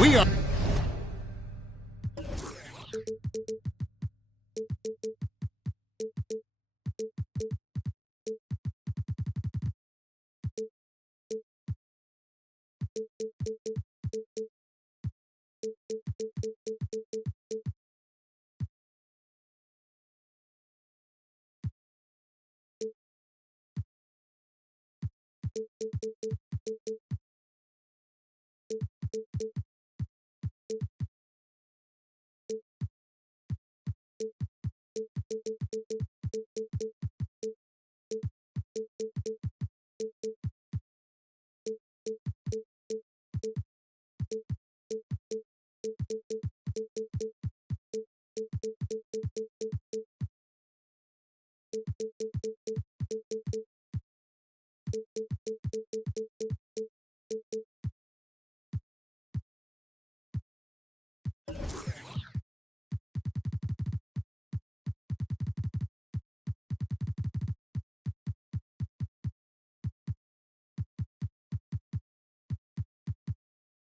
We are.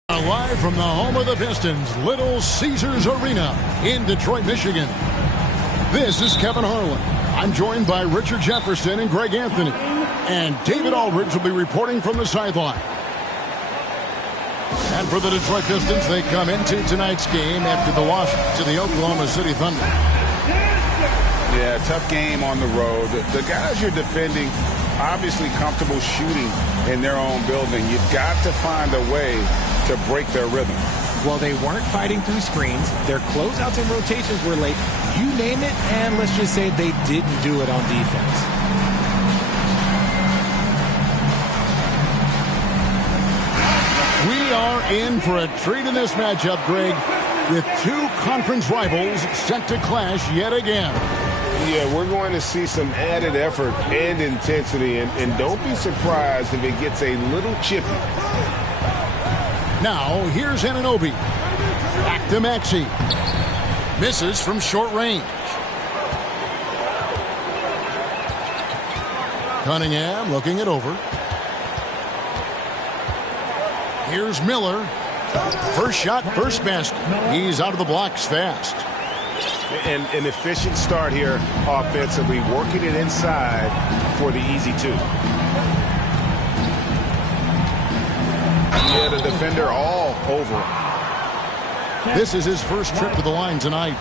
Live from the home of the Pistons, Little Caesars Arena in Detroit, Michigan. This is Kevin Harlan. I'm joined by Richard Jefferson and Greg Anthony. And David Aldridge will be reporting from the sideline. And for the Detroit Pistons, they come into tonight's game after the loss to the Oklahoma City Thunder. Yeah, tough game on the road. The guys you're defending, obviously comfortable shooting in their own building. You've got to find a way to break their rhythm. Well, they weren't fighting through screens. Their closeouts and rotations were late. You name it, and let's just say they didn't do it on defense. We are in for a treat in this matchup, Greg, with two conference rivals set to clash yet again. Yeah, we're going to see some added effort and intensity, and don't be surprised if it gets a little chippy. Now, here's Anunoby. Back to Maxey. Misses from short range. Cunningham looking it over. Here's Miller. First shot, first basket. He's out of the blocks fast. And an efficient start here offensively, working it inside for the easy two. Yeah, the defender all over. This is his first trip to the line tonight.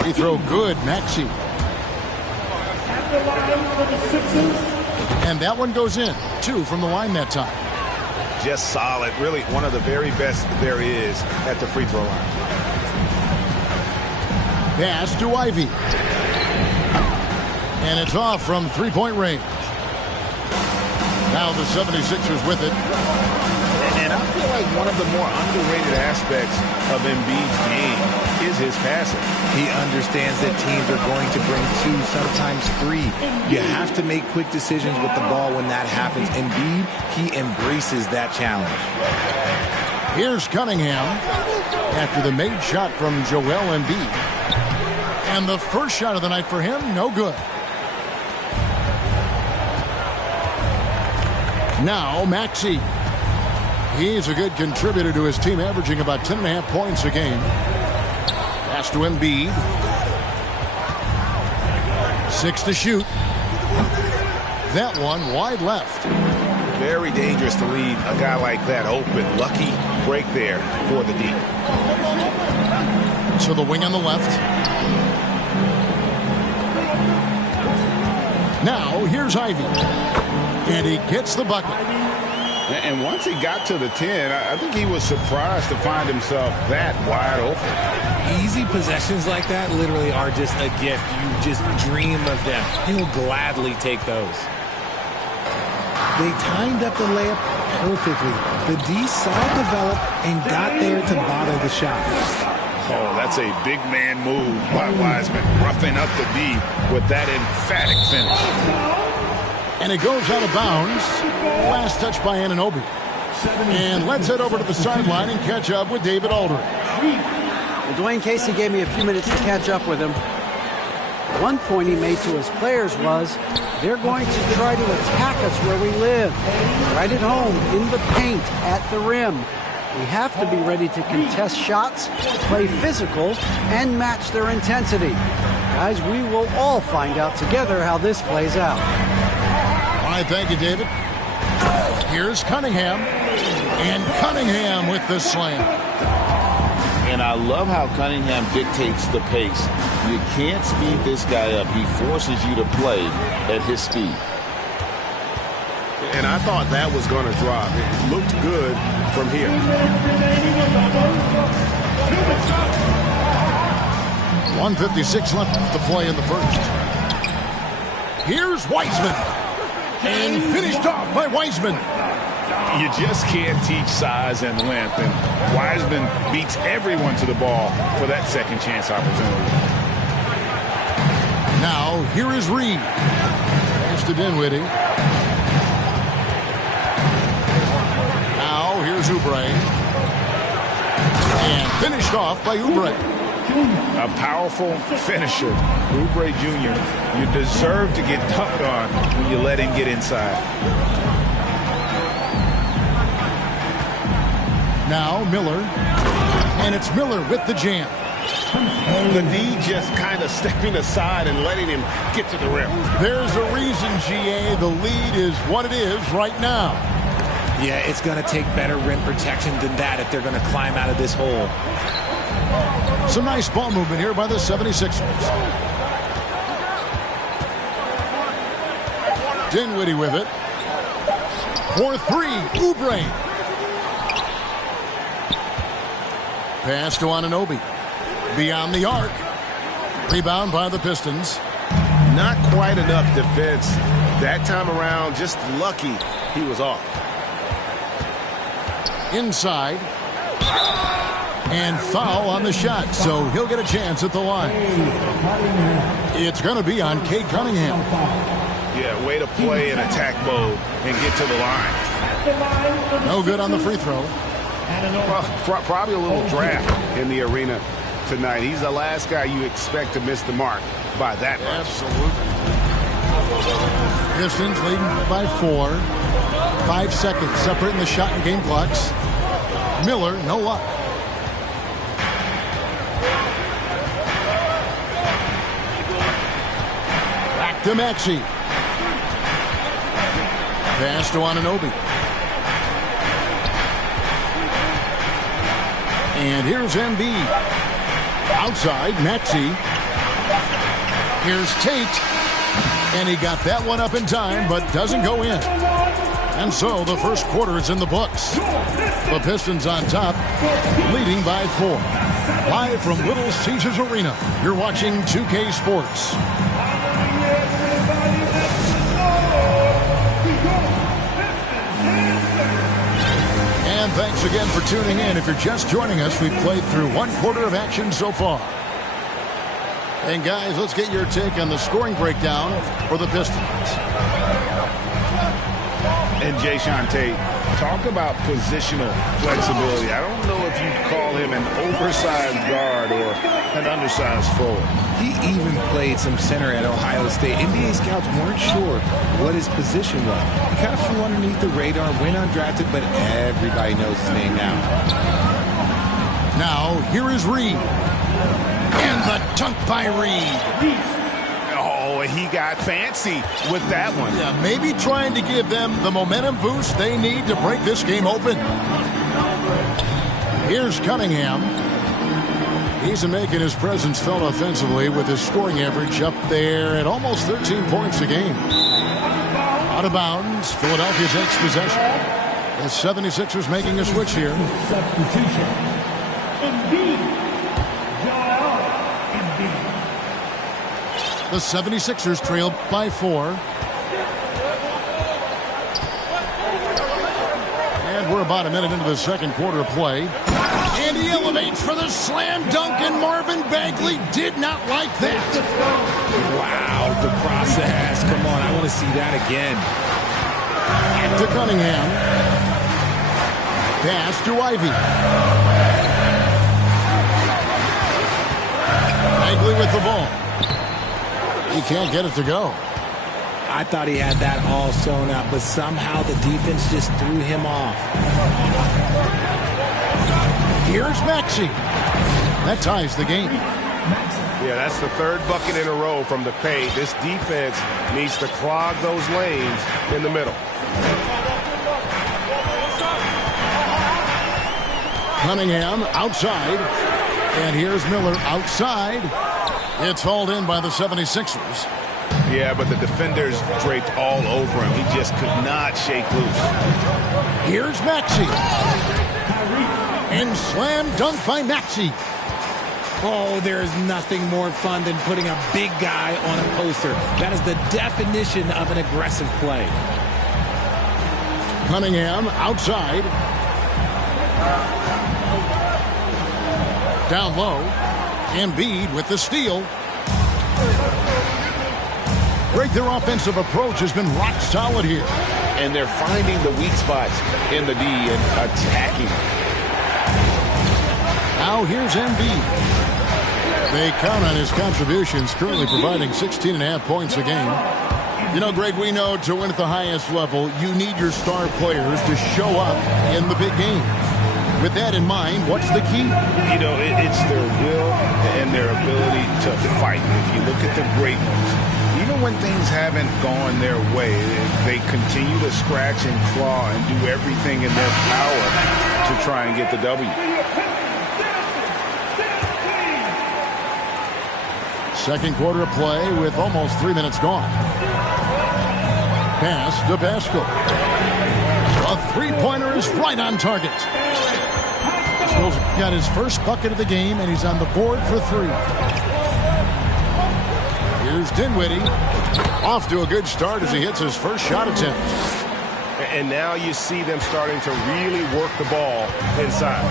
Free throw good, Maxey. And that one goes in. 2 from the line that time. Just solid. Really one of the very best there is at the free throw line. Pass to Ivy. And it's off from three-point range. Now the 76ers with it. And I feel like one of the more underrated aspects of Embiid's game is his passing. He understands that teams are going to bring 2, sometimes 3. You have to make quick decisions with the ball when that happens. Embiid, he embraces that challenge. Here's Cunningham after the made shot from Joel Embiid. And the first shot of the night for him, no good. Now Maxey. He's a good contributor to his team, averaging about 10.5 points a game. Pass to Embiid. 6 to shoot. That one wide left. Very dangerous to leave a guy like that open. Lucky break there for the deep. So the wing on the left. Now, here's Ivy. And he gets the bucket. And once he got to the 10, I think he was surprised to find himself that wide open. Easy possessions like that literally are just a gift. You just dream of them. He'll gladly take those. They timed up the layup perfectly. The D saw it develop and got there to bottle the shot. Oh, that's a big man move by Wiseman, roughing up the D with that emphatic finish. And it goes out of bounds. Last touch by Anunoby. And let's head over to the sideline and catch up with David Aldridge. Well, Dwayne Casey gave me a few minutes to catch up with him. One point he made to his players was, they're going to try to attack us where we live. Right at home, in the paint, at the rim. We have to be ready to contest shots, play physical, and match their intensity. Guys, we will all find out together how this plays out. All right, thank you, David. Here's Cunningham. And Cunningham with the slam. And I love how Cunningham dictates the pace. You can't speed this guy up. He forces you to play at his speed. And I thought that was going to drop. It looked good from here. 1:56 left to play in the first. Here's Wiseman. And finished off by Wiseman. You just can't teach size and length, and Wiseman beats everyone to the ball for that second chance opportunity. Now, here is Reed. Here's to Dinwiddie. Now, here's Oubre. And finished off by Oubre. A powerful finisher. Oubre Jr., you deserve to get dunked on when you let him get inside. Now Miller. And it's Miller with the jam. The D just kind of stepping aside and letting him get to the rim. There's a reason, GA, the lead is what it is right now. Yeah, it's going to take better rim protection than that if they're going to climb out of this hole. Some nice ball movement here by the 76ers. Dinwiddie with it. For three, Oubre. Pass to Anunoby. Beyond the arc. Rebound by the Pistons. Not quite enough defense. That time around, just lucky he was off. Inside. And foul on the shot, so he'll get a chance at the line. It's going to be on Cade Cunningham. Yeah, way to play in attack mode and get to the line. No good on the free throw. Well, probably a little draft in the arena tonight. He's the last guy you expect to miss the mark by that much. Absolutely. Pistons leading by 4. 5 seconds separating the shot and game clocks. Miller, no luck. Back to Maxey. Pass to Anunoby. And here's Embiid. Outside, Maxey. Here's Tate. And he got that one up in time, but doesn't go in. And so the first quarter is in the books. The Pistons on top, leading by 4. Live from Little Caesars Arena, you're watching 2K Sports. And thanks again for tuning in. If you're just joining us, we've played through 1 quarter of action so far. And guys, let's get your take on the scoring breakdown for the Pistons. And Jayshawn Tate, talk about positional flexibility. I don't know if you call him an oversized guard or an undersized forward. He even played some center at Ohio State. NBA scouts weren't sure what his position was. He kind of flew underneath the radar, went undrafted, but everybody knows his name now. Now, here is Reed. And the dunk by Reed. Oh, he got fancy with that one. Yeah, maybe trying to give them the momentum boost they need to break this game open. Here's Cunningham. He's making his presence felt offensively with his scoring average up there at almost 13 points a game. Out of bounds, Philadelphia takes possession. The 76ers making a switch here. Substitution. Embiid. Joel Embiid. The 76ers trail by 4. And we're about a minute into the second quarter of play. And he elevates for the slam dunk, and Marvin Bagley did not like that. Wow, the process. Come on, I want to see that again. To Cunningham. Pass to Ivy. Bagley with the ball. He can't get it to go. I thought he had that all sewn up, but somehow the defense just threw him off. Here's Maxey. That ties the game. Yeah, that's the third bucket in a row from the paint. This defense needs to clog those lanes in the middle. Cunningham outside. And here's Miller outside. It's hauled in by the 76ers. Yeah, but the defenders draped all over him. He just could not shake loose. Here's Maxey. And slam dunk by Maxey. Oh, there's nothing more fun than putting a big guy on a poster. That is the definition of an aggressive play. Cunningham outside. Down low. Embiid with the steal. Greg, their offensive approach has been rock solid here. And they're finding the weak spots in the D and attacking. Now here's Embiid. They count on his contributions, currently providing 16.5 points a game. You know, Greg, we know to win at the highest level, you need your star players to show up in the big game. With that in mind, what's the key? You know, it's their will and their ability to fight. If you look at the great ones, even when things haven't gone their way, they continue to scratch and claw and do everything in their power to try and get the W. Second quarter of play with almost 3 minutes gone. Pass to Pascal. A three-pointer is right on target. Pascal's got his first bucket of the game, and he's on the board for 3. Here's Dinwiddie. Off to a good start as he hits his first shot attempt. And now you see them starting to really work the ball inside.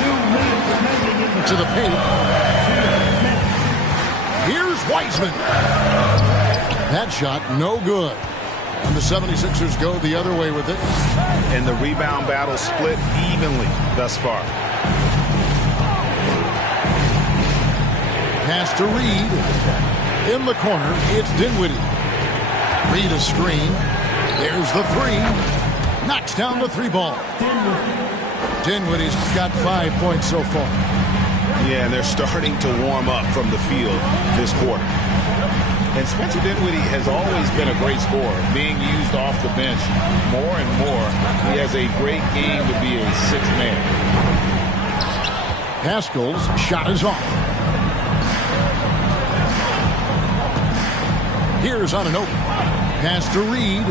2 minutes remaining in the To the paint. Here's Wiseman. That shot no good. And the 76ers go the other way with it. And the rebound battle split evenly thus far. Pass to Reed. In the corner, it's Dinwiddie. Reed a screen. There's the 3. Knocks down the 3 ball. Dinwiddie's got 5 points so far. Yeah, and they're starting to warm up from the field this quarter. And Spencer Dinwiddie has always been a great scorer, being used off the bench more and more. He has a great game to be a sixth man. Pascal's shot is off. Here's Anunoby. Pass to Reed.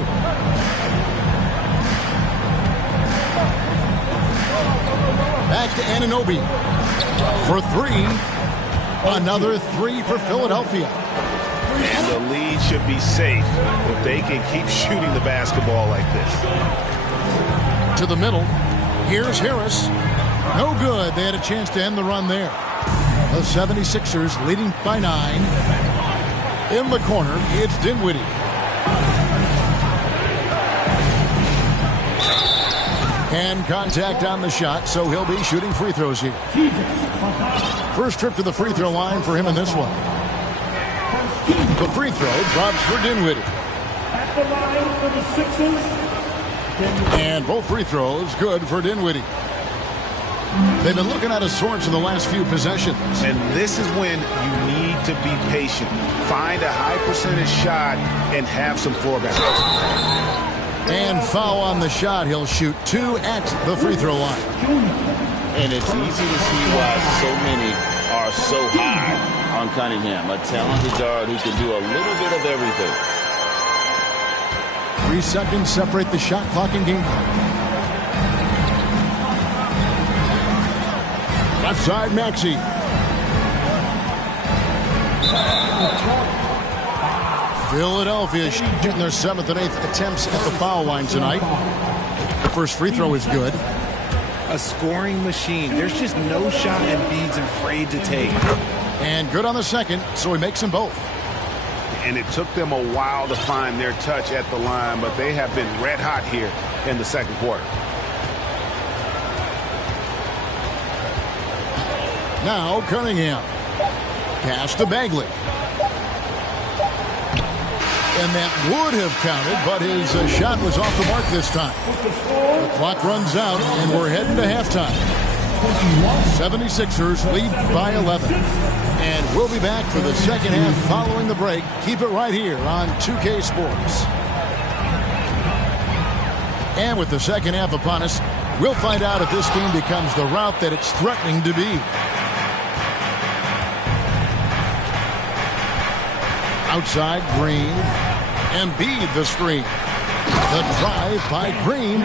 Back to Anunoby. For 3. Another 3 for Philadelphia. And the lead should be safe if they can keep shooting the basketball like this. To the middle. Here's Harris. No good. They had a chance to end the run there. The 76ers leading by 9. In the corner, it's Dinwiddie. Hand contact on the shot, so he'll be shooting free throws here. First trip to the free throw line for him in this one. The free throw drops for Dinwiddie. At the line for the Sixers. And both free throws good for Dinwiddie. They've been looking out of sorts in the last few possessions. And this is when you need to be patient. Find a high percentage shot and have some floor balance. And foul on the shot. He'll shoot 2 at the free throw line. And it's easy to see why so many are so high on Cunningham, a talented guard who can do a little bit of everything. 3 seconds separate the shot clock and game clock. Left side, Maxey. Philadelphia shooting their 7th and 8th attempts at the foul line tonight. The first free throw is good. A scoring machine. There's just no shot Embiid's afraid to take. And good on the second, so he makes them both. And it took them a while to find their touch at the line, but they have been red hot here in the second quarter. Now Cunningham. Pass to Bagley. And that would have counted, but his shot was off the mark this time. The clock runs out, and we're heading to halftime. 76ers lead by 11. And we'll be back for the second half following the break. Keep it right here on 2K Sports. And with the second half upon us, we'll find out if this game becomes the route that it's threatening to be. Outside, Green. Embiid the screen. The drive by Green.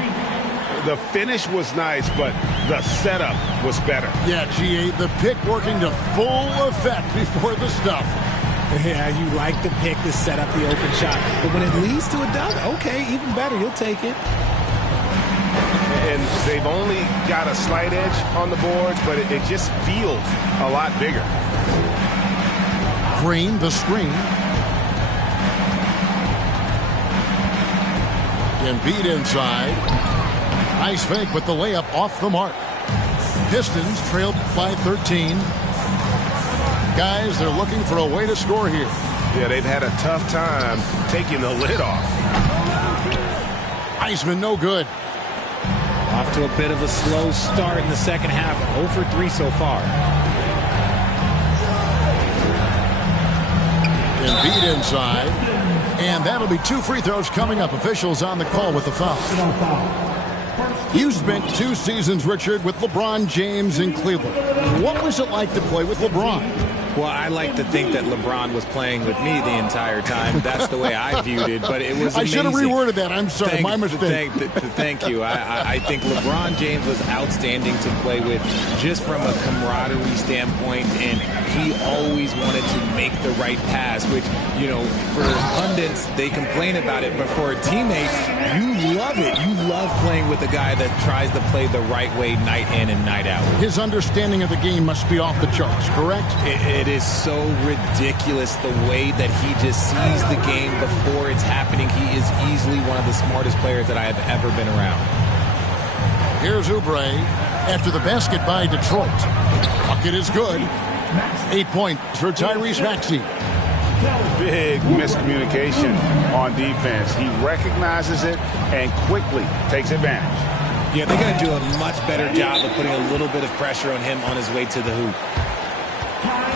The finish was nice, but the setup was better. Yeah, G8, the pick working to full effect before the stuff. Yeah, you like the pick to set up the open shot. But when it leads to a dunk, okay, even better. You'll take it. And they've only got a slight edge on the boards, but it just feels a lot bigger. Green the screen. Embiid inside. Nice fake, but the layup off the mark. Pistons trailed by 13. Guys, they're looking for a way to score here. Yeah, they've had a tough time taking the lid off. Iceman no good. Off to a bit of a slow start in the second half. 0 for 3 so far. Embiid inside. And that'll be 2 free throws coming up. Officials on the call with the foul. You spent 2 seasons, Richard, with LeBron James in Cleveland. What was it like to play with LeBron? Well, I like to think that LeBron was playing with me the entire time. That's the way I viewed it, but it was amazing. I should have reworded that. I'm sorry, my mistake. Thank you. I think LeBron James was outstanding to play with just from a camaraderie standpoint, and he always wanted to make the right pass, which, you know, for pundits, they complain about it, but for a teammate, you love it. You love playing with a guy that tries to play the right way night in and night out. His understanding of the game must be off the charts, correct? It is so ridiculous the way that he just sees the game before it's happening. He is easily one of the smartest players that I have ever been around. Here's Oubre after the basket by Detroit. Bucket is good. 8 points for Tyrese Maxey. Big miscommunication on defense. He recognizes it and quickly takes advantage. Yeah, they got to do a much better job of putting a little bit of pressure on him on his way to the hoop.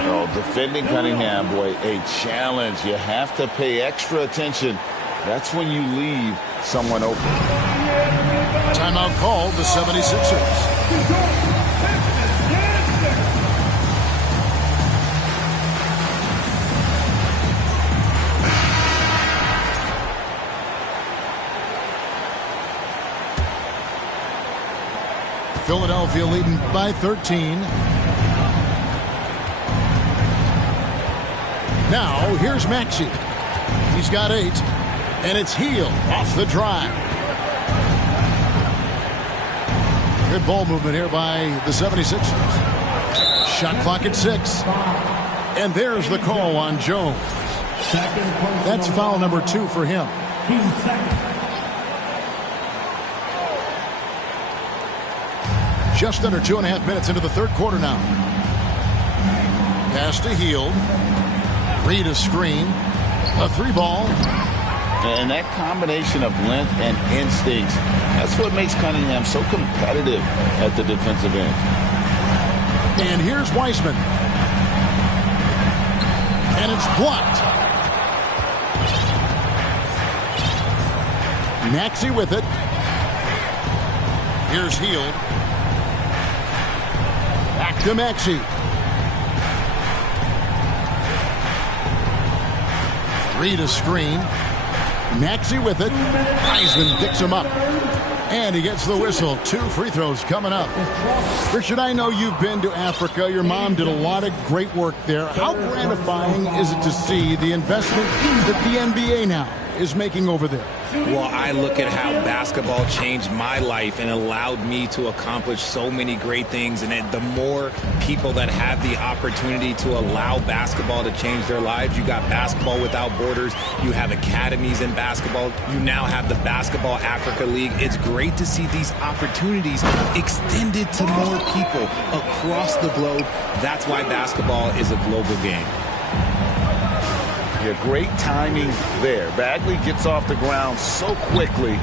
Oh, defending Cunningham, boy, a challenge. You have to pay extra attention. That's when you leave someone open. Timeout called, the 76ers. Philadelphia leading by 13. Now, here's Maxey. He's got 8, and it's Hield off the drive. Good ball movement here by the 76ers. Shot clock at 6. And there's the call on Jones. That's foul number 2 for him. Just under 2.5 minutes into the third quarter now. Pass to Hield. Read a screen. A 3-ball. And that combination of length and instincts, that's what makes Cunningham so competitive at the defensive end. And here's Wiseman. And it's blocked. Maxey with it. Here's Hield. Back to Maxey. Read a screen. Maxey with it. Heisman picks him up. And he gets the whistle. 2 free throws coming up. Richard, I know you've been to Africa. Your mom did a lot of great work there. How gratifying is it to see the investment that the NBA now is making over there? Well, I look at how basketball changed my life and allowed me to accomplish so many great things. And the more people that have the opportunity to allow basketball to change their lives, you got Basketball Without Borders, you have academies in basketball, you now have the Basketball Africa League. It's great to see these opportunities extended to more people across the globe. That's why basketball is a global game. Yeah, great timing there. Bagley gets off the ground so quickly,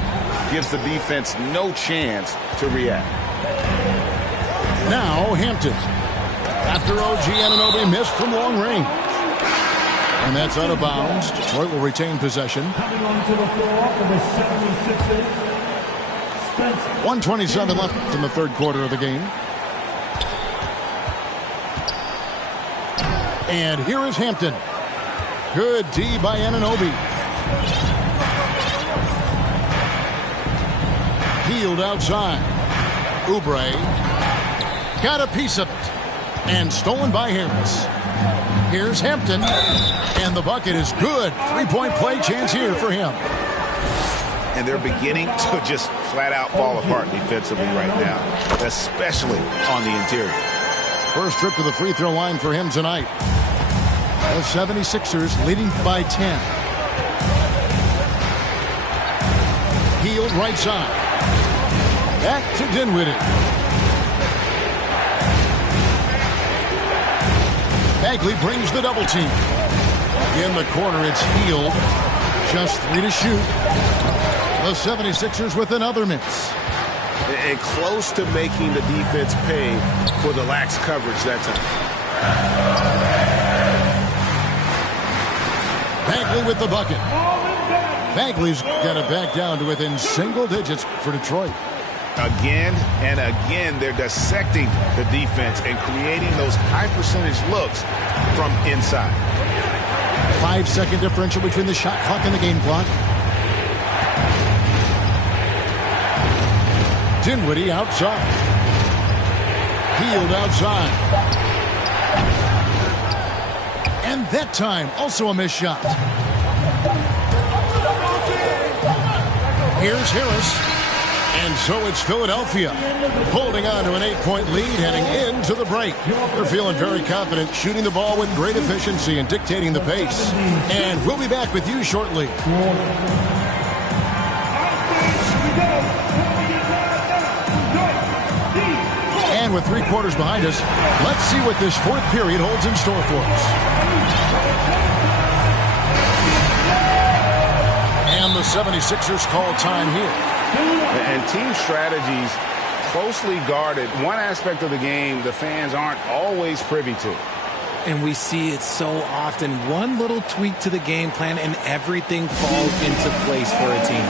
gives the defense no chance to react. Now Hampton. After OG Anunoby missed from long range. And that's out of bounds. Detroit will retain possession. Coming onto the floor for the 76ers, Spencer. 1:27 left in the third quarter of the game. And here is Hampton. Good D by Anunoby. Healed outside. Oubre got a piece of it. And stolen by Harris. Here's Hampton. And the bucket is good. 3-point play chance here for him. And they're beginning to just flat out fall apart defensively right now, especially on the interior. First trip to the free throw line for him tonight. The 76ers leading by 10. Healed right side. Back to Dinwiddie. Bagley brings the double team. In the corner, it's Hield. Just 3 to shoot. The 76ers with another miss. And close to making the defense pay for the lax coverage that time. Bagley with the bucket. Bagley's got it back down to within single digits for Detroit. Again and again, they're dissecting the defense and creating those high percentage looks from inside. 5-second differential between the shot clock and the game clock. Dinwiddie outside. Hield outside. And that time, also a missed shot. Here's Harris. And so it's Philadelphia holding on to an 8-point lead heading into the break. They're feeling very confident, shooting the ball with great efficiency and dictating the pace. And we'll be back with you shortly. And with 3 quarters behind us, let's see what this fourth period holds in store for us. And the 76ers call time here. And team strategies closely guarded. One aspect of the game the fans aren't always privy to. And we see it so often. One little tweak to the game plan and everything falls into place for a team.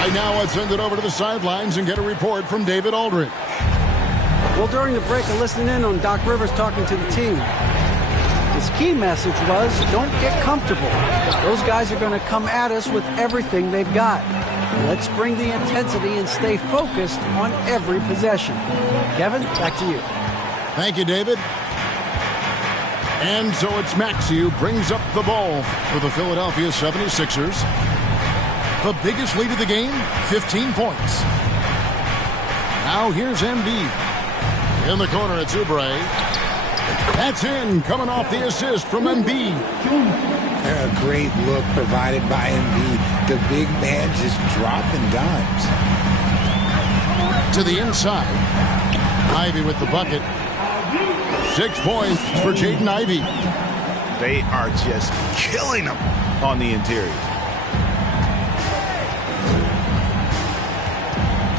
Right now, let's send it over to the sidelines and get a report from David Aldridge. Well, during the break, I listened in on Doc Rivers talking to the team. His key message was, don't get comfortable. Those guys are going to come at us with everything they've got. Let's bring the intensity and stay focused on every possession. Kevin, back to you. Thank you, David. And so it's Maxey who brings up the ball for the Philadelphia 76ers. The biggest lead of the game, 15 points. Now here's Embiid. In the corner, it's Oubre. That's in, coming off the assist from Embiid. A great look provided by Embiid. The big man just dropping dimes. To the inside. Ivy with the bucket. 6 points for Jaden Ivey. They are just killing them on the interior.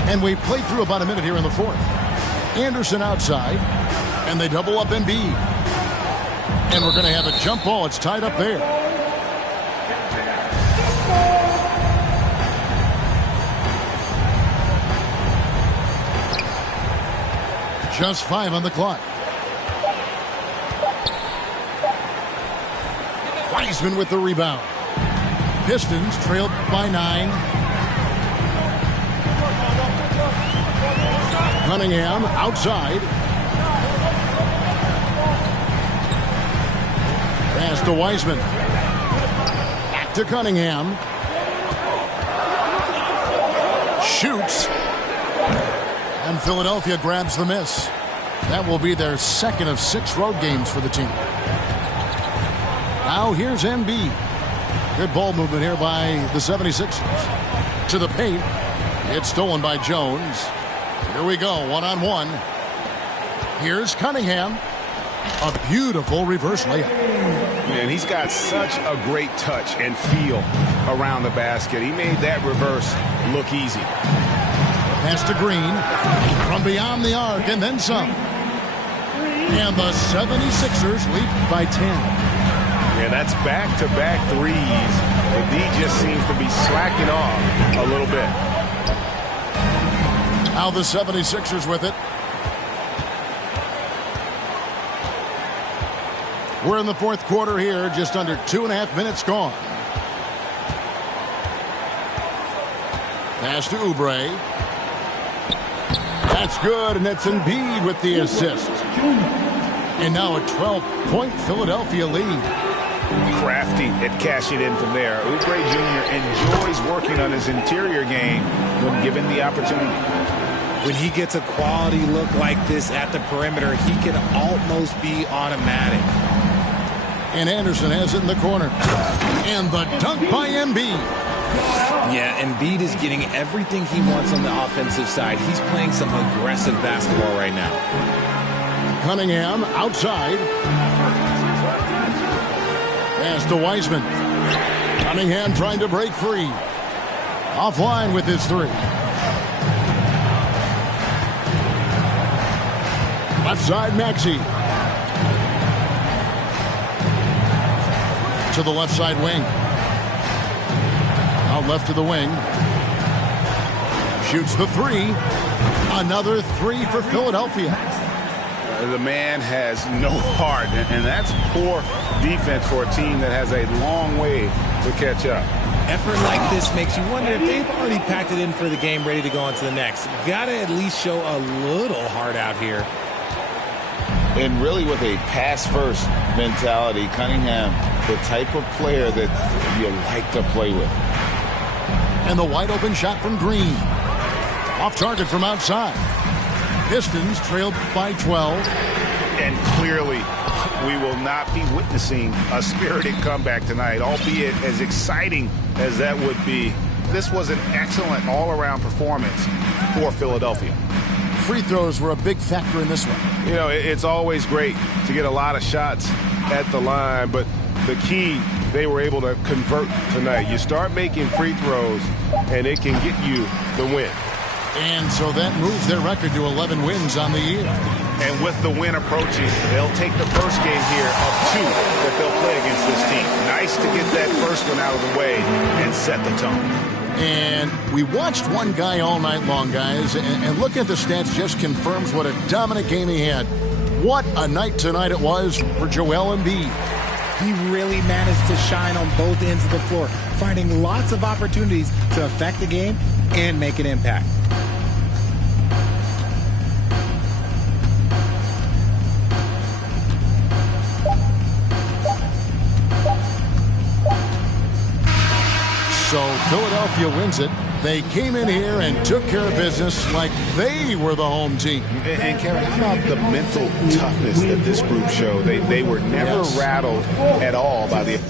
And we've played through about a minute here in the fourth. Anderson outside, and they double up Embiid. And we're going to have a jump ball. It's tied up there. Just 5 on the clock. Wiseman with the rebound. Pistons trailed by 9. Cunningham outside. Pass to Wiseman. Back to Cunningham. Shoots. And Philadelphia grabs the miss. That will be their second of 6 road games for the team. Now here's Embiid. Good ball movement here by the 76ers. To the paint. It's stolen by Jones. Here we go, one-on-one. Here's Cunningham. A beautiful reverse layup. Man, he's got such a great touch and feel around the basket. He made that reverse look easy. Pass to Green. From beyond the arc and then some. And the 76ers lead by 10. Yeah, that's back-to-back threes. The D just seems to be slacking off a little bit. Now the 76ers with it. We're in the fourth quarter here, just under 2.5 minutes gone. Pass to Oubre. That's good, and it's Embiid with the assist. And now a 12-point Philadelphia lead. Crafty at cashing in from there. Oubre Jr. enjoys working on his interior game when given the opportunity. When he gets a quality look like this at the perimeter, he can almost be automatic. And Anderson has it in the corner. And the dunk by Embiid. Yeah, Embiid is getting everything he wants on the offensive side. He's playing some aggressive basketball right now. Cunningham outside. Pass to Wiseman. Cunningham trying to break free. Offline with his 3. Left side, Maxey. To the left side wing. Out left to the wing. Shoots the 3. Another 3 for Philadelphia. The man has no heart, and that's poor defense for a team that has a long way to catch up. Effort like this makes you wonder if they've already packed it in for the game, ready to go on to the next. Got to at least show a little heart out here. And really with a pass-first mentality, Cunningham, the type of player that you like to play with. And the wide-open shot from Green. Off target from outside. Pistons trailed by 12. And clearly, we will not be witnessing a spirited comeback tonight, albeit as exciting as that would be. This was an excellent all-around performance for Philadelphia. Free throws were a big factor in this one. You know, it's always great to get a lot of shots at the line, but the key, they were able to convert tonight. You start making free throws, and it can get you the win. And so that moves their record to 11 wins on the year. And with the win approaching, they'll take the first game here of 2 that they'll play against this team. Nice to get that first one out of the way and set the tone. And we watched one guy all night long, guys, and look at the stats just confirms what a dominant game he had. What a night tonight it was for Joel Embiid. He really managed to shine on both ends of the floor, finding lots of opportunities to affect the game and make an impact. So Philadelphia wins it. They came in here and took care of business like they were the home team. And Kevin, how about the mental toughness that this group showed? They were never rattled at all by the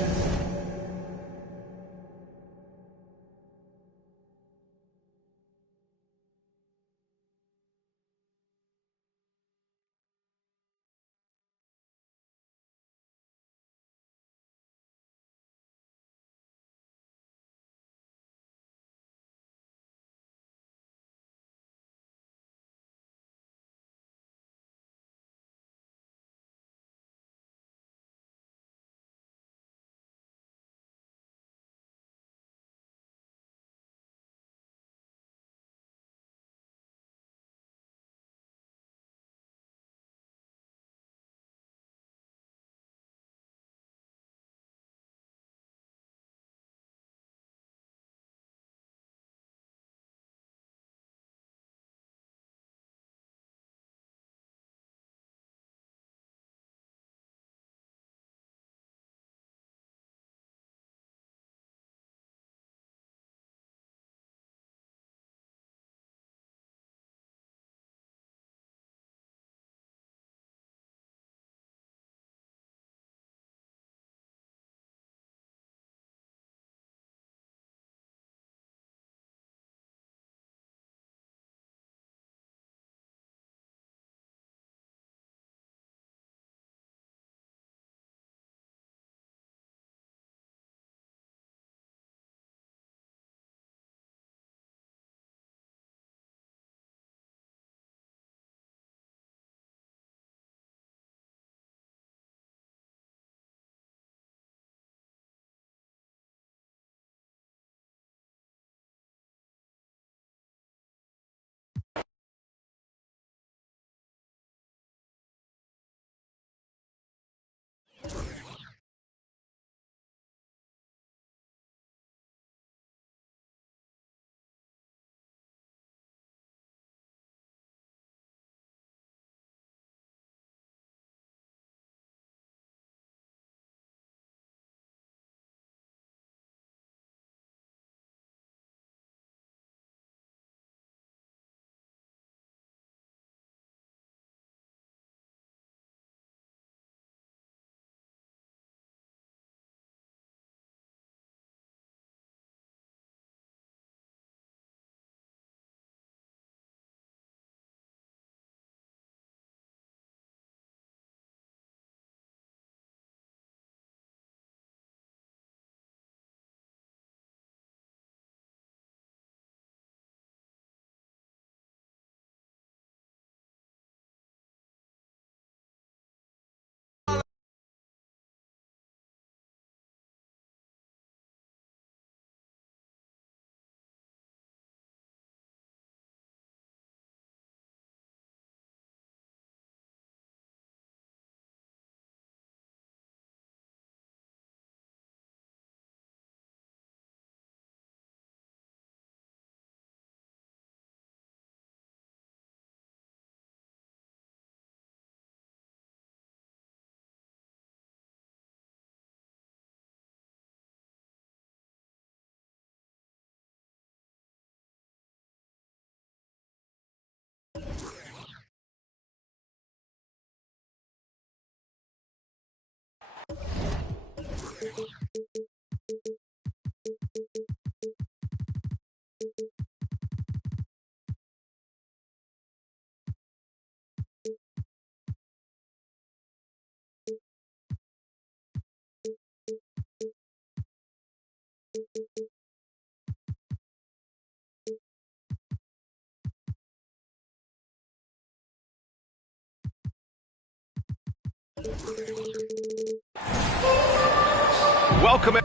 Welcome.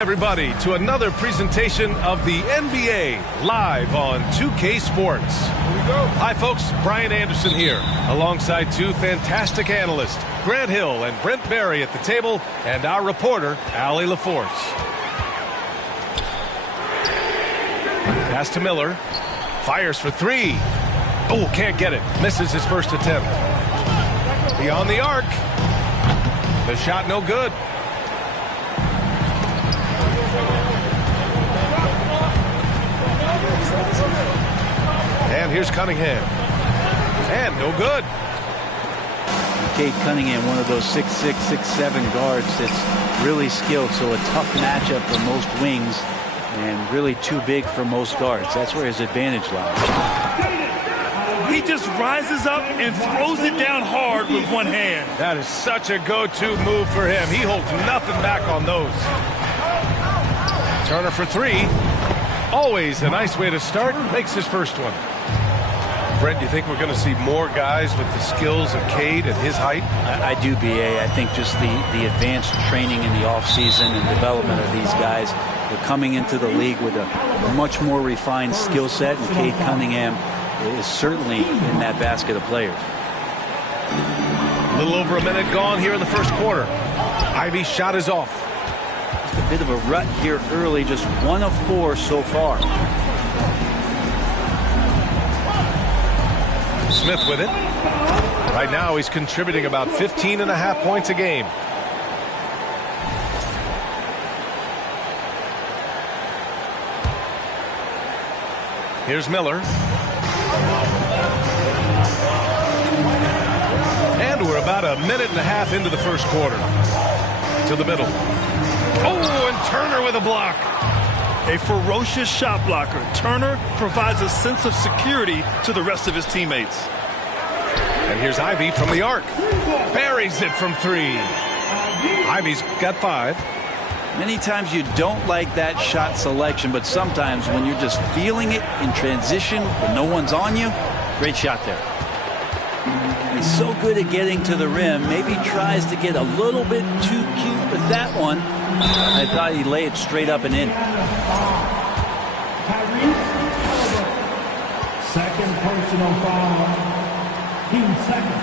Everybody to another presentation of the NBA live on 2K Sports. Here we go. Hi folks, Brian Anderson here, alongside two fantastic analysts, Grant Hill and Brent Barry at the table, and our reporter, Allie LaForce. Pass to Miller, fires for three. Oh, can't get it, misses his first attempt. Beyond the arc, the shot no good. And here's Cunningham. And no good. Cade Cunningham, one of those 6'6", 6'7" guards that's really skilled. So a tough matchup for most wings and really too big for most guards. That's where his advantage lies. He just rises up and throws it down hard with one hand. That is such a go-to move for him. He holds nothing back on those. Turner for three. Always a nice way to start. Makes his first one. Brent, do you think we're going to see more guys with the skills of Cade at his height? I do, B.A. I think just the advanced training in the offseason and development of these guys. They're coming into the league with a much more refined skill set, and Cade Cunningham is certainly in that basket of players. A little over a minute gone here in the first quarter. Ivey's shot is off. Just a bit of a rut here early, just 1 of 4 so far. Smith with it. Right now he's contributing about 15.5 points a game. Here's Miller. And we're about a minute and a half into the first quarter. To the middle. Oh, and Turner with a block. A ferocious shot blocker. Turner provides a sense of security to the rest of his teammates. And here's Ivey from the arc. Buries it from three. Ivey's got 5. Many times you don't like that shot selection, but sometimes when you're just feeling it in transition when no one's on you, great shot there. He's so good at getting to the rim. Maybe tries to get a little bit too cute with that one. I thought he'd lay it straight up and in. Second personal foul. Team second.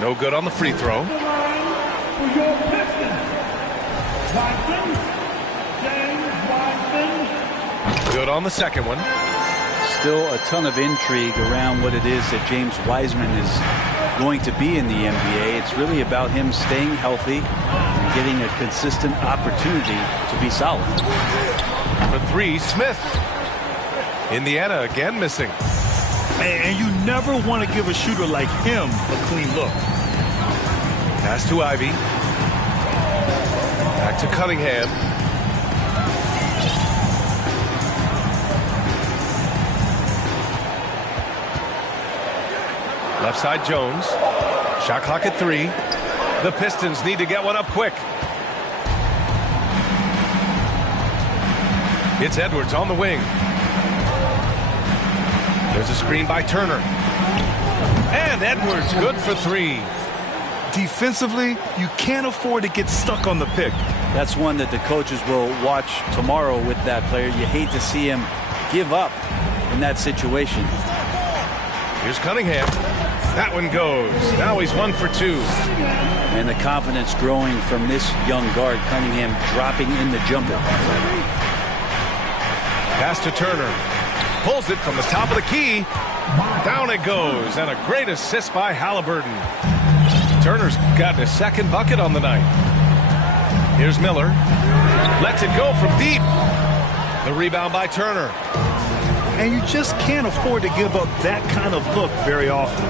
No good on the free throw. For your Pistons, Wiseman, James Wiseman. Good on the second one. Still a ton of intrigue around what it is that James Wiseman is going to be in the NBA. It's really about him staying healthy and getting a consistent opportunity to be solid. For three, Smith. Indiana again missing. And you never want to give a shooter like him a clean look. Pass to Ivey. Back to Cunningham. Left side Jones. Shot clock at 3. The Pistons need to get one up quick. It's Edwards on the wing. There's a screen by Turner. And Edwards good for 3. Defensively, you can't afford to get stuck on the pick. That's one that the coaches will watch tomorrow with that player. You hate to see him give up in that situation. Here's Cunningham. That one goes. Now he's 1 for 2. And the confidence growing from this young guard, Cunningham, dropping in the jumper. Pass to Turner. Pulls it from the top of the key. Down it goes. And a great assist by Halliburton. Turner's got his second bucket on the night. Here's Miller. Lets it go from deep. The rebound by Turner. And you just can't afford to give up that kind of look very often.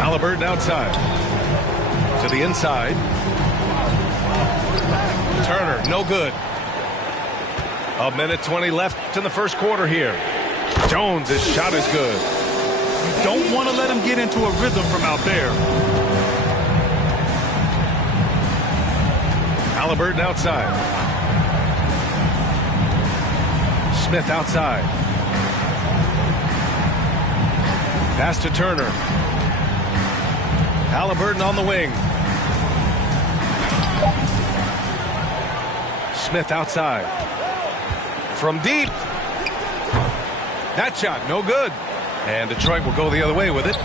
Halliburton outside. To the inside. Turner, no good. 1:20 left in the first quarter here. Jones' shot is good. You don't want to let him get into a rhythm from out there. Halliburton outside. Smith outside. Pass to Turner. Halliburton on the wing. Smith outside. From deep. That shot, no good. And Detroit will go the other way with it.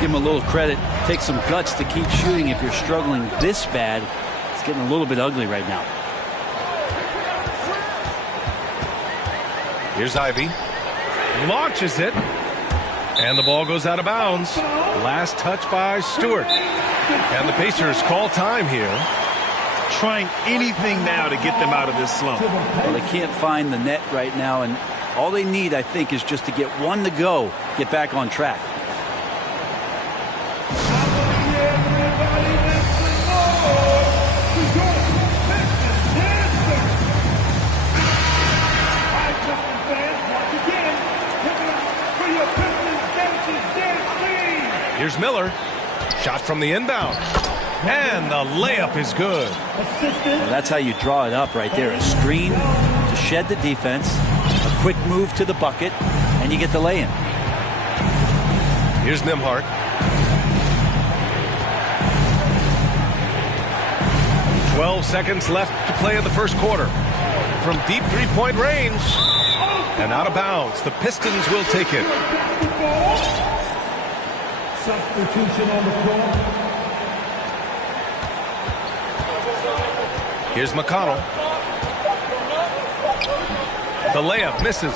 Give him a little credit. Take some guts to keep shooting if you're struggling this bad. It's getting a little bit ugly right now. Here's Ivey. Launches it. And the ball goes out of bounds. Last touch by Stewart. And the Pacers call time here. Trying anything now to get them out of this slump. Well, they can't find the net right now, and all they need, I think, is just to get one to go, get back on track. Here's Miller. Shot from the inbound. And the layup is good. Well, that's how you draw it up right there. A screen to shed the defense, a quick move to the bucket, and you get the lay-in. Here's Nembhard. "12 seconds left to play in the first quarter. From deep three-point range. And out of bounds. The Pistons will take it. Substitution on the floor. Here's McConnell. The layup misses.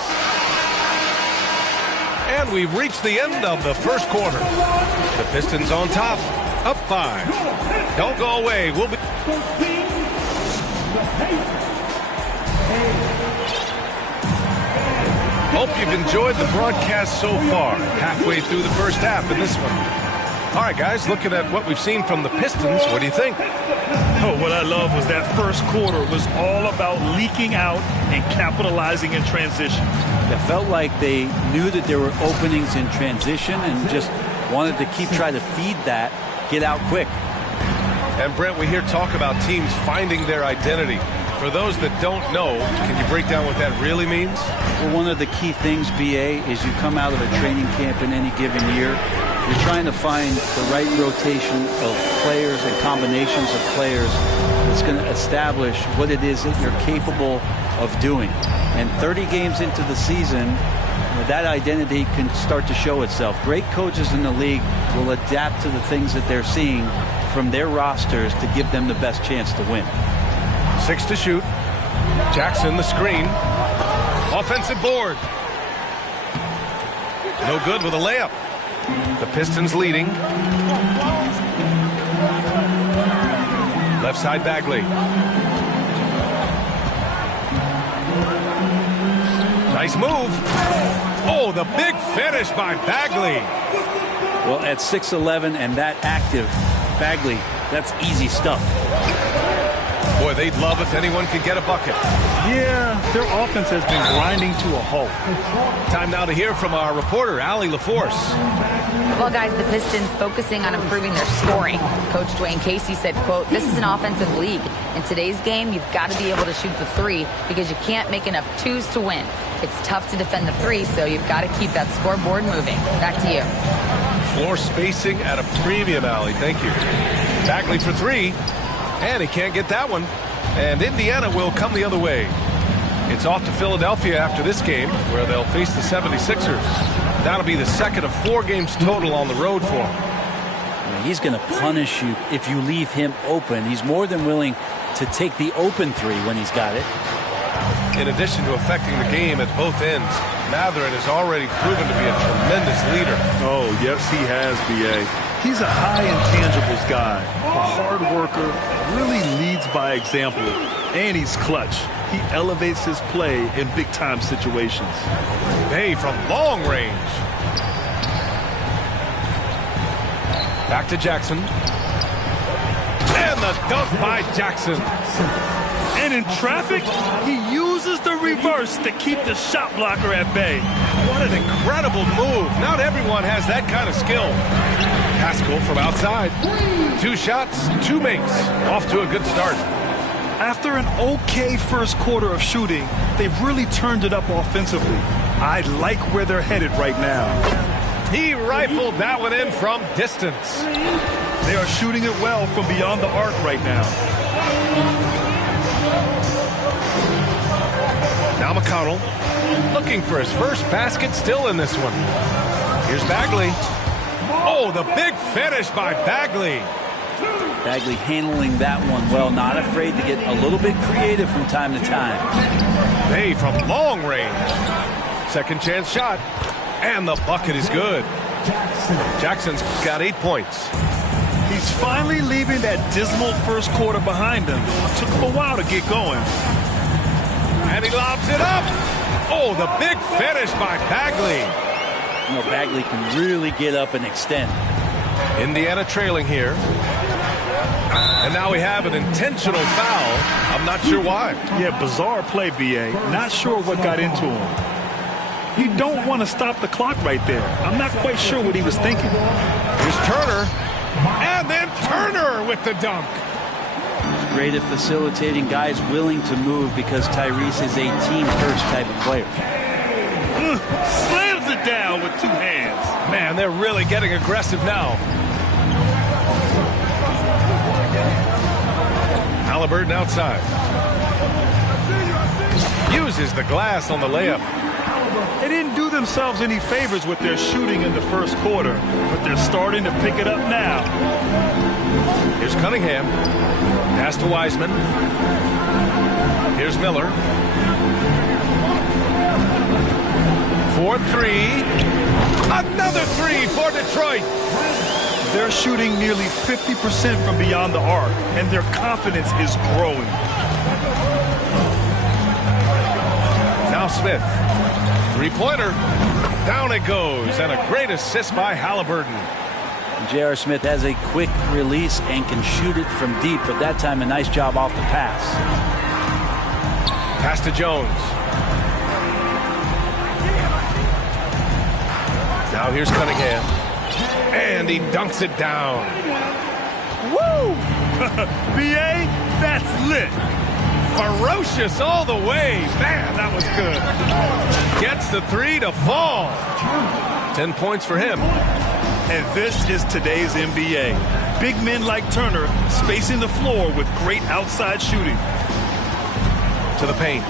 And we've reached the end of the first quarter. The Pistons on top, up 5. Don't go away. We'll be... Hope you've enjoyed the broadcast so far. Halfway through the first half in this one. All right, guys, looking at what we've seen from the Pistons, what do you think? Oh, what I love was that first quarter was all about leaking out and capitalizing in transition. It felt like they knew that there were openings in transition and just wanted to keep trying to feed that, get out quick. And Brent, we hear talk about teams finding their identity. For those that don't know, can you break down what that really means? Well, one of the key things, BA, is you come out of a training camp in any given year. You're trying to find the right rotation of players and combinations of players that's going to establish what it is that you're capable of doing. And 30 games into the season, that identity can start to show itself. Great coaches in the league will adapt to the things that they're seeing from their rosters to give them the best chance to win. 6 to shoot. Jackson, the screen. Offensive board. No good with a layup. The Pistons leading. Left side Bagley. Nice move. Oh, the big finish by Bagley. Well, at 6'11" and that active, Bagley, that's easy stuff. Boy, they'd love if anyone could get a bucket. Yeah, their offense has been grinding to a halt. Time now to hear from our reporter, Allie LaForce. Well, guys, the Pistons focusing on improving their scoring. Coach Dwayne Casey said, quote, "This is an offensive league. In today's game, you've got to be able to shoot the three because you can't make enough twos to win. It's tough to defend the three, so you've got to keep that scoreboard moving." Back to you. Floor spacing at a premium, Allie. Thank you. Bagley for three, and he can't get that one. And Indiana will come the other way. It's off to Philadelphia after this game, where they'll face the 76ers. That'll be the second of 4 games total on the road for him. He's going to punish you if you leave him open. He's more than willing to take the open three when he's got it. In addition to affecting the game at both ends, Mathurin has already proven to be a tremendous leader. Oh, yes, he has, B.A. He's a high intangibles guy, a hard worker, really leads by example, and he's clutch. He elevates his play in big-time situations. Hey, from long range. Back to Jackson. And the dunk by Jackson. And in traffic, he uses the reverse to keep the shot blocker at bay. What an incredible move. Not everyone has that kind of skill. Pascal from outside. 2 shots, 2 makes. Off to a good start. After an okay first quarter of shooting, they've really turned it up offensively. I like where they're headed right now. He rifled that one in from distance. They are shooting it well from beyond the arc right now. Now McConnell looking for his first basket, still in this one. Here's Bagley. Oh, the big finish by Bagley. Bagley handling that one well, not afraid to get a little bit creative from time to time. Hey, from long range. Second chance shot. And the bucket is good. Jackson's got 8 points. He's finally leaving that dismal first quarter behind him. It took him a while to get going. And he lobs it up. Oh, the big finish by Bagley. You know, Bagley can really get up and extend. Indiana trailing here. And now we have an intentional foul. I'm not sure why. Yeah, bizarre play, B.A. Not sure what got into him. You don't want to stop the clock right there. I'm not quite sure what he was thinking. Here's Turner. And then Turner with the dunk. It's great at facilitating guys willing to move because Tyrese is a team-first type of player. Slams it down with 2 hands. Man, they're really getting aggressive now. Halliburton outside. Uses the glass on the layup. They didn't do themselves any favors with their shooting in the first quarter, but they're starting to pick it up now. Here's Cunningham. Pass to Wiseman. Here's Miller. 4-3. Another 3 for Detroit. They're shooting nearly 50% from beyond the arc, and their confidence is growing. Now Smith. 3-pointer. Down it goes, and a great assist by Halliburton. J.R. Smith has a quick release and can shoot it from deep, but that time a nice job off the pass. Pass to Jones. Now here's Cunningham. And he dunks it down. Woo! B.A., that's lit. Ferocious all the way. Man, that was good. Gets the 3 to fall. 10 points for him. And this is today's NBA. Big men like Turner spacing the floor with great outside shooting. To the paint.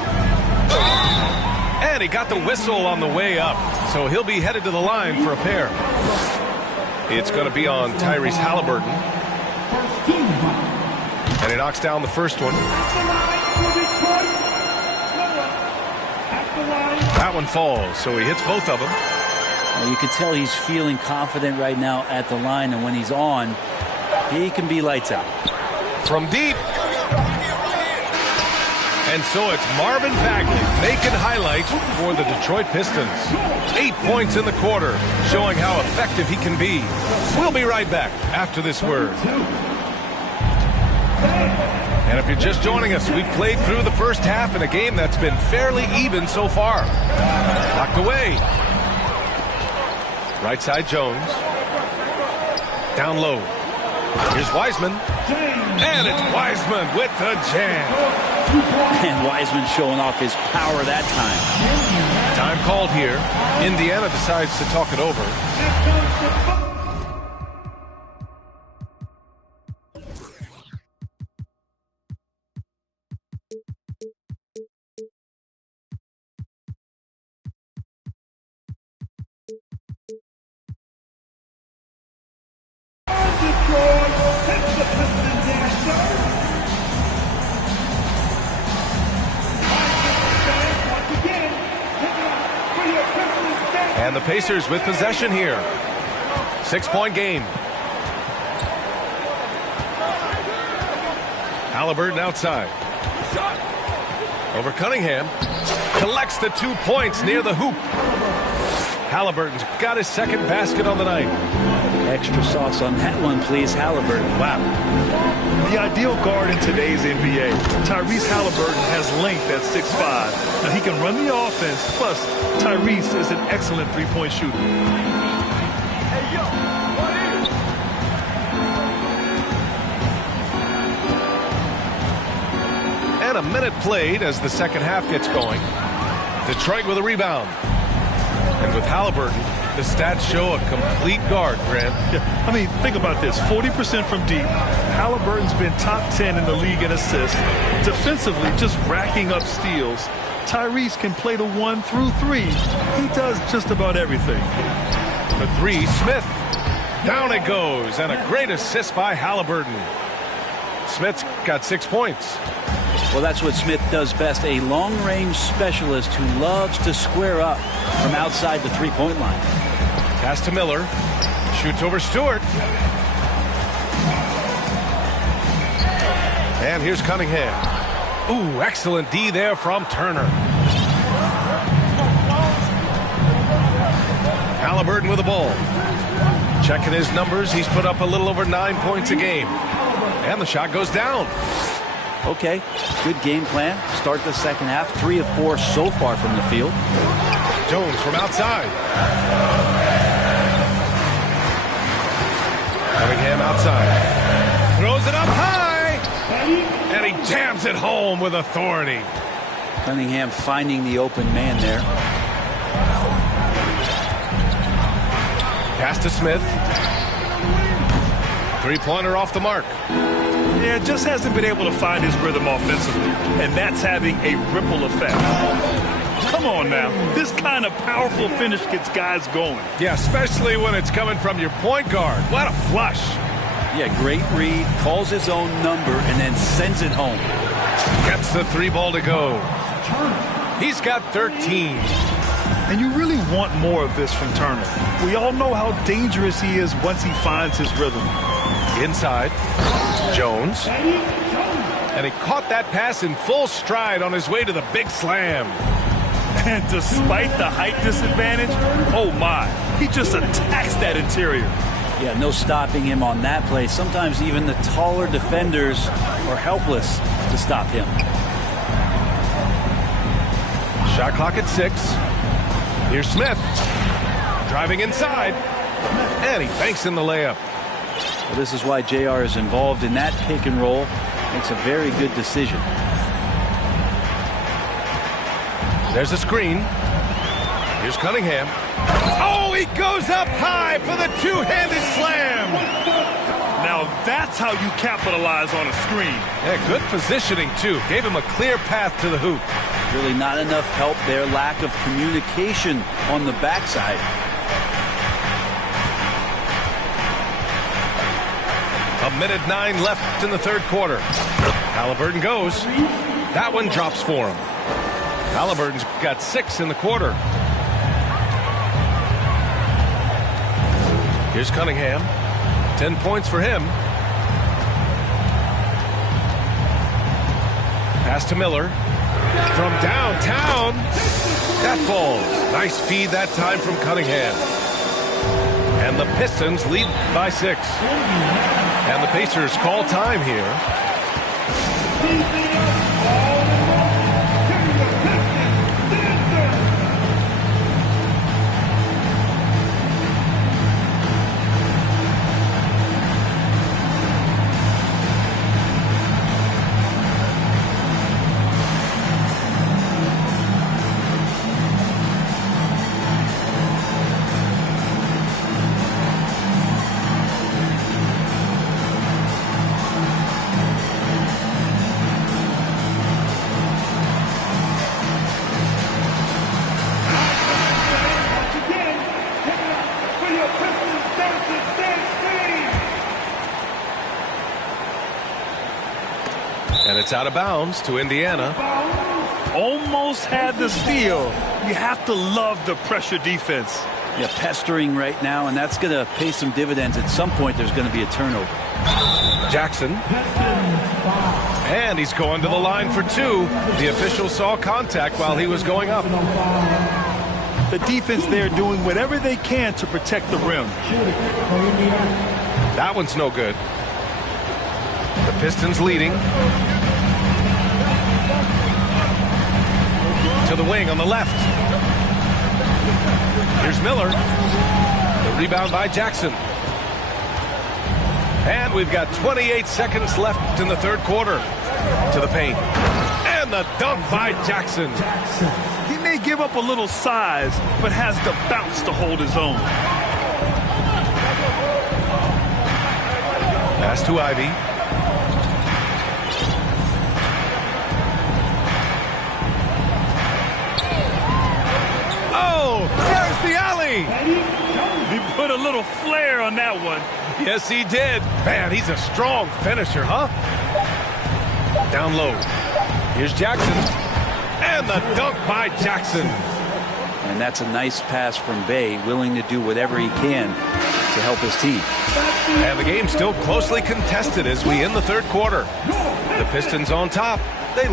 And he got the whistle on the way up. So he'll be headed to the line for a pair. It's going to be on Tyrese Halliburton. And he knocks down the first one. That one falls, so he hits both of them. Well, you can tell he's feeling confident right now at the line, and when he's on, he can be lights out. From deep. And so it's Marvin Bagley making highlights for the Detroit Pistons. 8 points in the quarter, showing how effective he can be. We'll be right back after this word. And if you're just joining us, we've played through the first half in a game that's been fairly even so far. Locked away. Right side Jones. Down low. Here's Wiseman. And it's Wiseman with the jam. And Wiseman showing off his power that time. Time called here. Indiana decides to talk it over. And the Pacers with possession here. 6-point game. Halliburton outside. Over Cunningham. Collects the 2 points near the hoop. Halliburton's got his second basket on the night. Extra sauce on that one, please, Halliburton. Wow. The ideal guard in today's NBA. Tyrese Halliburton has length at 6'5". Now he can run the offense, plus Tyrese is an excellent three-point shooter. And a minute played as the second half gets going. Detroit with a rebound. And with Halliburton, the stats show a complete guard, Grant. Yeah, I mean, think about this. 40% from deep. Halliburton's been top 10 in the league in assists. Defensively, just racking up steals. Tyrese can play the 1 through 3. He does just about everything. The 3, Smith. Down it goes, and a great assist by Halliburton. Smith's got 6 points. Well, that's what Smith does best, a long-range specialist who loves to square up from outside the three-point line. Pass to Miller. Shoots over Stewart. And here's Cunningham. Ooh, excellent D there from Turner. Halliburton with the ball. Checking his numbers, he's put up a little over 9 points a game. And the shot goes down. Okay, good game plan. Start the second half. 3 of 4 so far from the field. Jones from outside. Cunningham outside. Throws it up high. And he jams it home with authority. Cunningham finding the open man there. Pass to Smith. Three-pointer off the mark. Yeah, just hasn't been able to find his rhythm offensively, and that's having a ripple effect. Come on now. This kind of powerful finish gets guys going. Yeah, especially when it's coming from your point guard. What a flush. Yeah, great read, calls his own number, and then sends it home. Gets the 3 ball to go. He's got 13. And you really want more of this from Turner. We all know how dangerous he is once he finds his rhythm. Inside, Jones. And he caught that pass in full stride on his way to the big slam. And despite the height disadvantage, oh my, he just attacks that interior. Yeah, no stopping him on that play. Sometimes even the taller defenders are helpless to stop him. Shot clock at 6. Here's Smith. Driving inside. And he banks in the layup. Well, this is why JR is involved in that pick and roll. Makes a very good decision. There's a screen. Here's Cunningham. Oh, he goes up high for the two-handed slam. Now that's how you capitalize on a screen. Yeah, good positioning, too. Gave him a clear path to the hoop. Really not enough help there. Lack of communication on the backside. A minute 9 left in the third quarter. Halliburton goes. That one drops for him. Halliburton's got 6 in the quarter. Here's Cunningham. 10 points for him. Pass to Miller. From downtown. That falls. Nice feed that time from Cunningham. And the Pistons lead by 6. And the Pacers call time here. And it's out of bounds to Indiana. Almost had the steal. You have to love the pressure defense. Yeah, pestering right now, and that's going to pay some dividends. At some point, there's going to be a turnover. Jackson. And he's going to the line for two. The official saw contact while he was going up. The defense there doing whatever they can to protect the rim. That one's no good. The Pistons leading. To the wing on the left. Here's Miller. The rebound by Jackson. And we've got 28 seconds left in the third quarter. To the paint. And the dunk by Jackson. He may give up a little size, but has the bounce to hold his own. Pass to Ivy. Oh, there's the alley. He put a little flair on that one. Yes, he did. Man, he's a strong finisher, huh? Down low. Here's Jackson. And the dunk by Jackson. And that's a nice pass from Bay, willing to do whatever he can to help his team. And the game's still closely contested as we end the third quarter. The Pistons on top. They...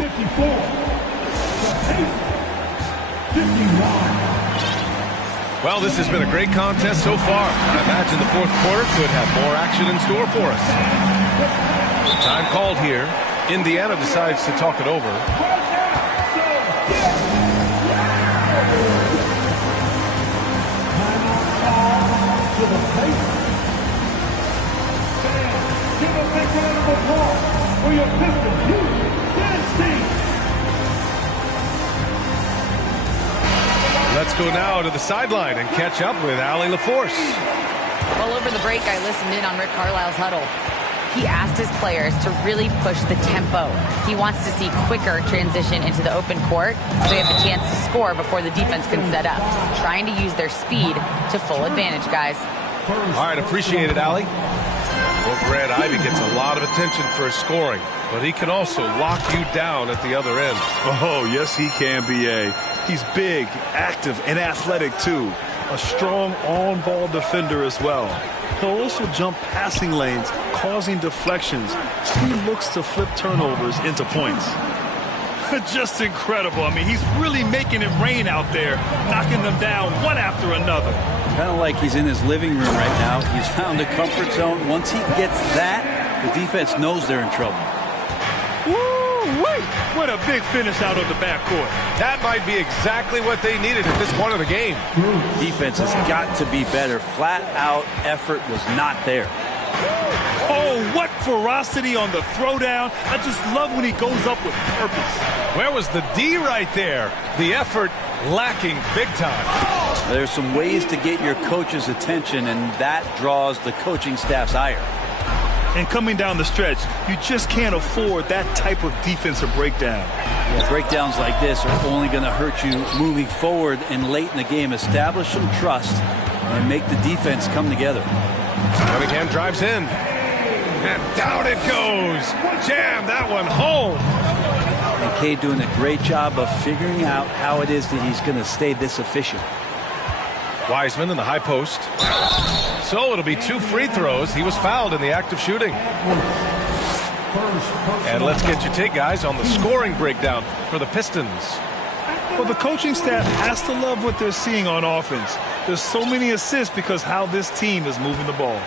Well, this has been a great contest so far. I imagine the fourth quarter could have more action in store for us. Time called here. Indiana decides to talk it over. Let's go now to the sideline and catch up with Allie LaForce. Well, over the break, I listened in on Rick Carlisle's huddle. He asked his players to really push the tempo. He wants to see quicker transition into the open court so they have a chance to score before the defense can set up. Trying to use their speed to full advantage, guys. All right, appreciate it, Allie. Well, Brad Ivy gets a lot of attention for his scoring, but he can also lock you down at the other end. Oh, yes, he can, B.A. He's big, active, and athletic, too. A strong on-ball defender as well. He'll also jump passing lanes, causing deflections. He looks to flip turnovers into points. Just incredible. I mean, he's really making it rain out there, knocking them down one after another. Kind of like he's in his living room right now. He's found a comfort zone. Once he gets that, the defense knows they're in trouble. Woo-wee! What a big finish out of the backcourt. That might be exactly what they needed at this point of the game. Defense has got to be better. Flat-out effort was not there. Oh, what ferocity on the throwdown. I just love when he goes up with purpose. Where was the D right there? The effort lacking big time. There's some ways to get your coach's attention, and that draws the coaching staff's ire. And coming down the stretch, you just can't afford that type of defensive breakdown. Yeah, breakdowns like this are only going to hurt you moving forward and late in the game. Establish some trust and make the defense come together. Cunningham drives in. And down it goes. Jam that one home. And Cade doing a great job of figuring out how it is that he's going to stay this efficient. Wiseman in the high post. So it'll be 2 free throws. He was fouled in the act of shooting. And let's get your take, guys, on the scoring breakdown for the Pistons. Well, the coaching staff has to love what they're seeing on offense. There's so many assists because how this team is moving the ball.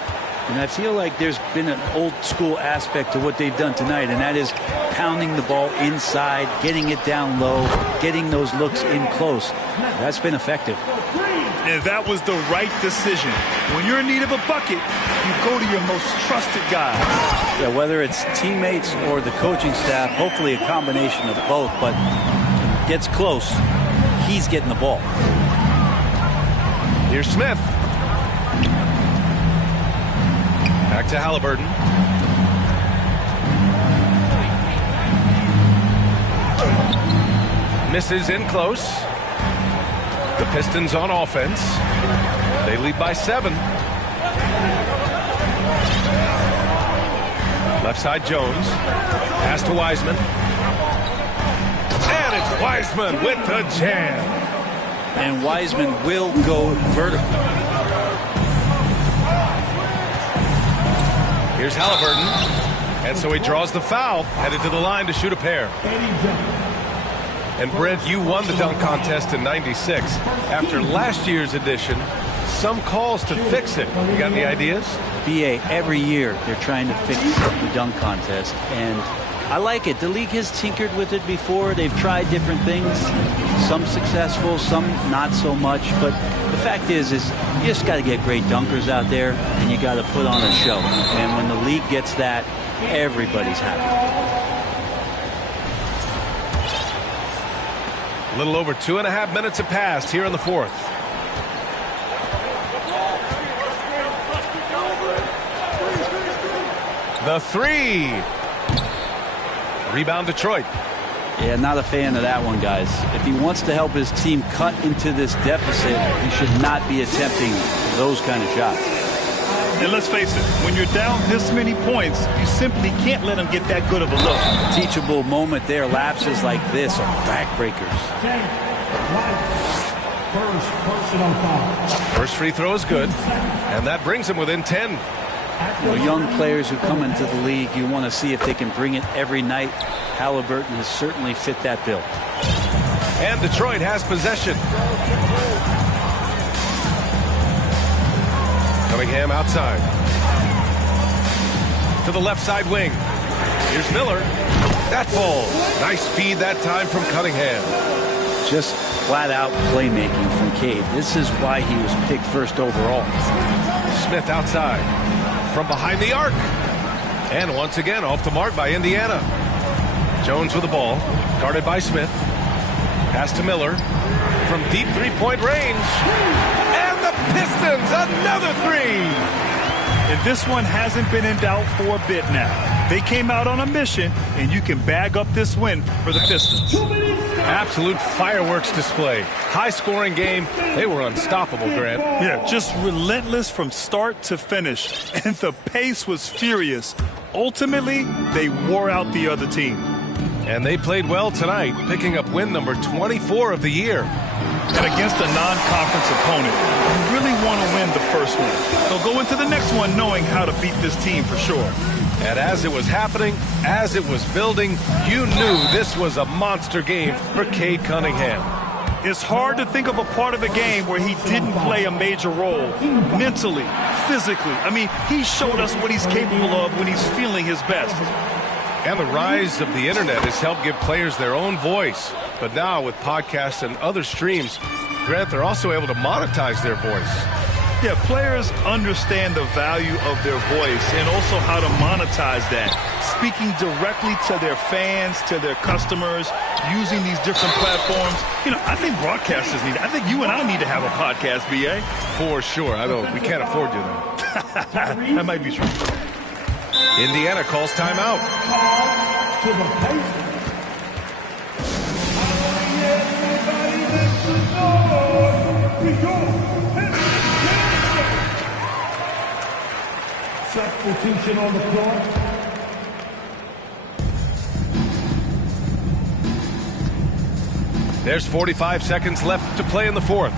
And I feel like there's been an old school aspect to what they've done tonight, and that is pounding the ball inside, getting it down low, getting those looks in close. That's been effective. And that was the right decision. When you're in need of a bucket, you go to your most trusted guy. Yeah, whether it's teammates or the coaching staff, hopefully a combination of both, but gets close, he's getting the ball. Here's Smith. Back to Halliburton. Misses in close. The Pistons on offense. They lead by 7. Left side Jones. Pass to Wiseman. And it's Wiseman with the jam. And Wiseman will go vertical. Here's Halliburton. And so he draws the foul, headed to the line to shoot a pair. And Brent, you won the dunk contest in '96. After last year's edition, some calls to fix it. You got any ideas? BA, every year they're trying to fix the dunk contest, and I like it. The league has tinkered with it before. They've tried different things, some successful, some not so much. But the fact is you just got to get great dunkers out there, and you got to put on a show. And when the league gets that, everybody's happy. A little over 2.5 minutes have passed here in the 4th. The 3. Rebound Detroit. Yeah, not a fan of that one, guys. If he wants to help his team cut into this deficit, he should not be attempting those kind of shots. And let's face it, when you're down this many points, you simply can't let them get that good of a look. Teachable moment there. Lapses like this are backbreakers. First personal foul. First free throw is good, and that brings him within 10. You know, young players who come into the league, you want to see if they can bring it every night. Halliburton has certainly fit that bill. And Detroit has possession. Cunningham outside. To the left side wing. Here's Miller. That falls. Nice feed that time from Cunningham. Just flat-out playmaking from Cade. This is why he was picked first overall. Smith outside. From behind the arc. And once again, off the mark by Indiana. Jones with the ball. Guarded by Smith. Pass to Miller. From deep three-point range. And the Pistons, another 3. And this one hasn't been in doubt for a bit now. They came out on a mission, and you can bag up this win for the Pistons. Absolute fireworks display. High-scoring game. They were unstoppable, Grant. Yeah, just relentless from start to finish. And the pace was furious. Ultimately, they wore out the other team. And they played well tonight, picking up win number 24 of the year. And against a non-conference opponent, you really want to win the first one. They'll go into the next one knowing how to beat this team for sure. And as it was happening, as it was building, you knew this was a monster game for Cade Cunningham. It's hard to think of a part of the game where he didn't play a major role. Mentally, physically. I mean, he showed us what he's capable of when he's feeling his best. And the rise of the internet has helped give players their own voice. But now with podcasts and other streams, Grant, they're also able to monetize their voice. Yeah, players understand the value of their voice and also how to monetize that. Speaking directly to their fans, to their customers, using these different platforms. You know, I think broadcasters need it. I think you and I need to have a podcast, BA. For sure. We can't afford you, though. That might be true. Indiana calls timeout. To the Pacers. Substitution on the floor. There's 45 seconds left to play in the 4th.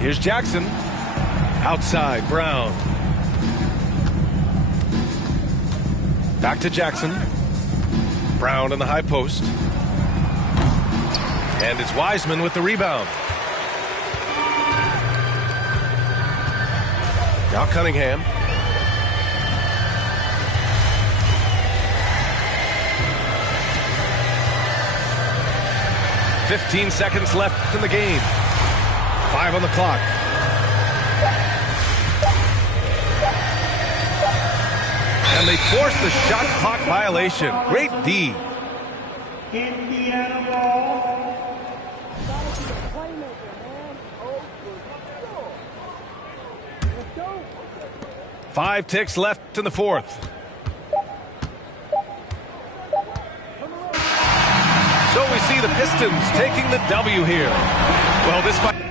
Here's Jackson. Outside, Brown. Back to Jackson. Brown in the high post. And it's Wiseman with the rebound. Now Cunningham. 15 seconds left in the game. 5 on the clock. And they forced the shot clock violation. Great D. Indiana ball. 5 ticks left in the fourth. So we see the Pistons taking the W here. Well, this might...